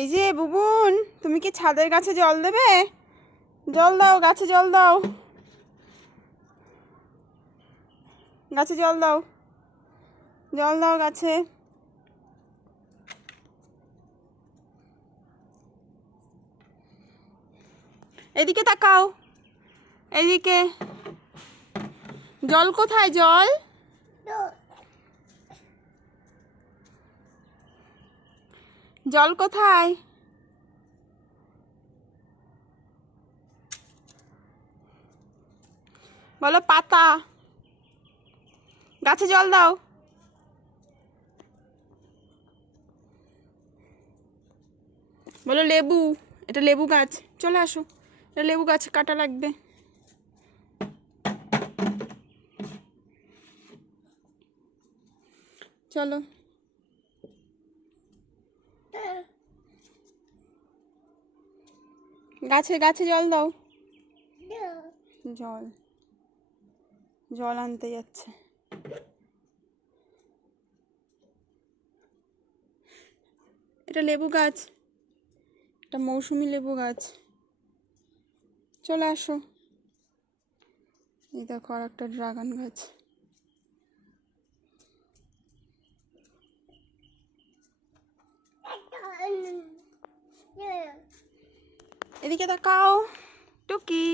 এই যে বুবুন, তুমি কি ছাদের গাছে জল দেবে? জল দাও, গাছে জল দাও, গাছে জল দাও, জল দাও গাছে। এদিকে তাকাও, এদিকে। জল কোথায়? জল জল কোথায়? বলো পাতা। গাছে জল দাও। বলো লেবু। এটা লেবু গাছ, চলে আসো। এটা লেবু গাছ, কাটা লাগবে। চলো। গাছে গাছে জল দাও। জল জল আনতে যাচ্ছে। এটা লেবু গাছ, এটা মৌসুমী লেবু গাছ, চলে আসো। এই দেখো আর একটা ড্রাগন গাছ। এদিকে তাকাও টুকি।